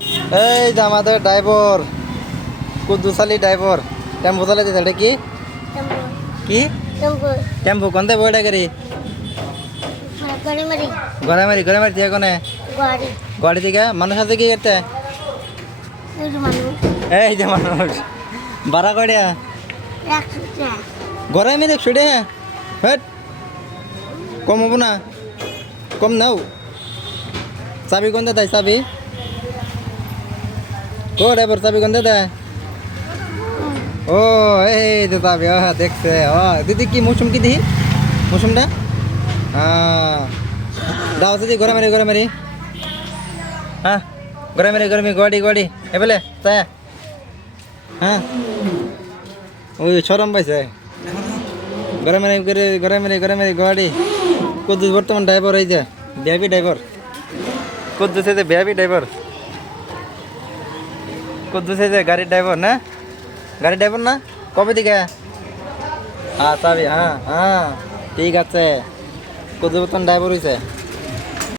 এই যে আমাদের driver, Kuddus Ali driver tempo চালাইতেছে। এটা কি কি টেম্পো কোনতে বইটা গাড়ি গড়ামারি গড়ামারি থেকে কোনে গাড়ি থেকে মানুষ আছে কি করতে? এই যে মানুষ ভাড়া কয়টা? গড়ামারি 100 টাকা। হেট কম হবো না? কম নাও। চাবি কোনতে দেয়? চাবি ও ড্রাইভার চাবি কোনতে দেয়? ও এই তো চাবি। দেখছে। দিদি কি মৌসুম কি দিহি মৌসুমটা? দাও দিদি গড়ামারি গড়ামারি। হ্যাঁ গড়ামারি গড়ামি গড়ি গড়ি এবেলে তাই। হ্যাঁ ওই সরম পাইছে। গড়ামারি করে গড়ামারি গড়ামারি গড়ি। কুদ্দুস বর্তমান ড্রাইভার এই যে বিআইপি ড্রাইভার। কুদ্দুস এই যে বিআইপি ড্রাইভার। কুদ্দুস এই যে গাড়ির ড্রাইভার না? গাড়ির ড্রাইভার না? কবে দিকে? হ্যাঁ চাবি। হ্যাঁ হ্যাঁ ঠিক আছে। কুদ্দুস বর্তমান ড্রাইভার হয়েছে।